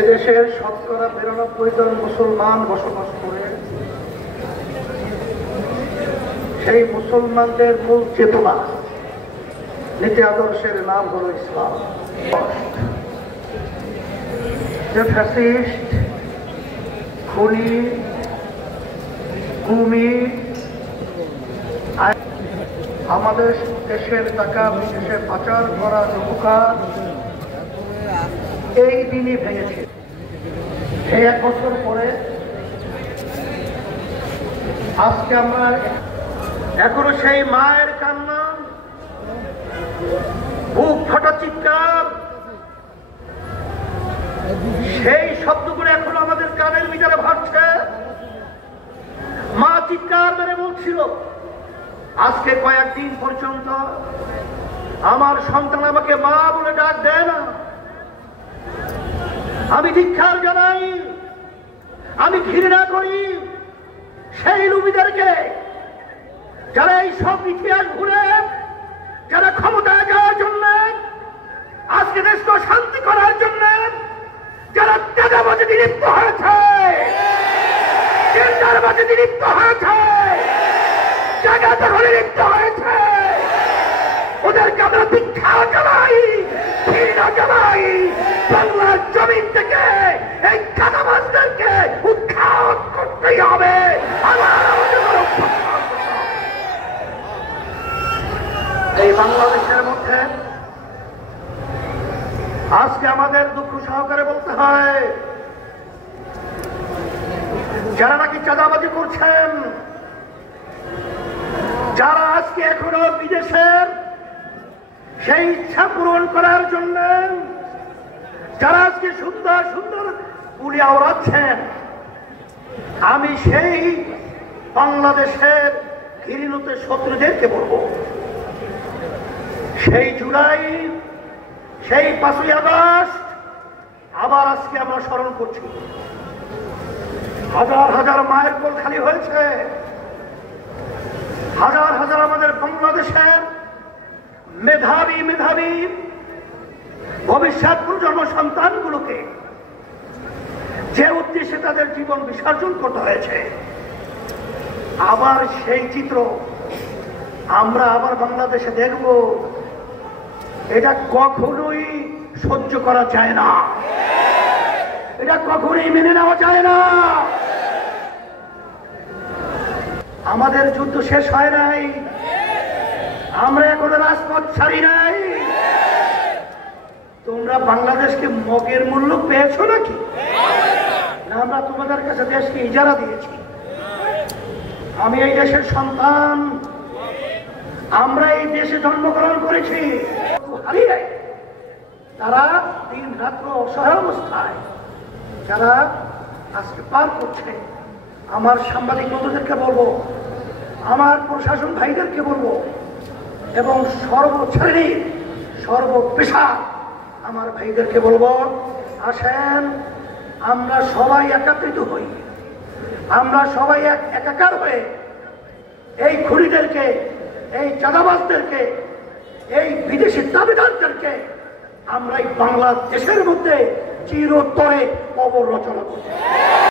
এদেশের শতকরা ৯২ জন মুসলমান বসবাস করে। সেই মুসলমানদের মূল চেতনা, নীতি আদর্শের নাম হল ইসলাম। যে ফ্যাসিস্ট, খুনি, কুমি আমাদের দেশের টাকা বিদেশে পাচার করা নৌকা এই দিনই ভেঙেছে। এই ১ বছর পরে আজকে আমরা এখনো সেই মায়ের কান্না, বুক ফাটা চিৎকার, সেই শব্দগুলো এখনো আমাদের কানের ভিতরে ভাসছে। মা চিৎকার মেরে বলছিল, আজকে কয়েকদিন পর্যন্ত আমার সন্তান আমাকে মা বলে ডাক দেয় না। আমি ধিক্কার জানাই, আমি ঘৃণা করি সেই লুবিদেরকে, যারা এই সব ইতিহাস ভুলে, যারা ক্ষমতায় যাওয়ার জন্য, আজকে দেশকে শান্তি করার জন্য যারা চাঁদাবাজে লিপ্ত হয়েছে, টেন্ডারবাজে লিপ্ত হয়েছে, জায়গা দখলে লিপ্ত হয়েছে, ওদেরকে আমরা ভিক্ষা জানাই, ঘৃণা জানাই। বাংলার জমিন থেকে এই চাঁদাবাজদেরকে উৎখাত করতেই হবে। এই বাংলাদেশের মধ্যে আজকে আমাদের দুঃখ সহকারে বলতে হয়, যারা নাকি চাঁদাবাজি করছেন, যারা আজকে এখনো বিদেশের সেই ইচ্ছা পূরণ করার জন্য যারা আজকে সুন্দর সুন্দর পুলিয়া ওড়াচ্ছেন, আমি সেই বাংলাদেশের ঘৃণিত শত্রুদেরকে বলবো, সেই জুলাই, সেই ৫ই আগস্ট আবার আজকে আমরা স্মরণ করছি। হাজার হাজার মায়ের কোল খালি হয়েছে, হাজার হাজার আমাদের বাংলাদেশের মেধাবী মেধাবী ভবিষ্যৎ প্রজন্ম সন্তানগুলোকে যে উদ্দেশ্যে তাদের জীবন বিসর্জন করতে হয়েছে, আবার সেই চিত্র আমরা আবার বাংলাদেশে দেখব। এটা কখনোই সহ্য করা যায় না, এটা কখনোই মেনে নেওয়া যায় না। আমাদের যুদ্ধ শেষ হয় নাই, আমরা এখনো রাজপথ ছাড়ি নাই। তোমরা বাংলাদেশকে মগের মূল্য পেয়েছো নাকি? না, আমরা তোমাদের কাছে দেশকে ইজারা দিয়েছি। আমি এই দেশের সন্তান, আমরা এই দেশে জন্মগ্রহণ করেছি। তারা দিন রাত্র অসহায় অবস্থায় যারা আজকে পার করছে, আমার সাংবাদিক বন্ধুদেরকে বলবো, আমার প্রশাসন ভাইদেরকে বলবো, এবং সর্বশ্রেণী সর্বপেশা আমার ভাইদেরকে বলবো, আসেন আমরা সবাই একত্রিত হই, আমরা সবাই একাকার হয়ে এই খুনিদেরকে, এই চাঁদাবাজদেরকে, এই বিদেশি দাবিদারদেরকে আমরা এই বাংলাদেশের মধ্যে চিরতরে কবর রচনা করি।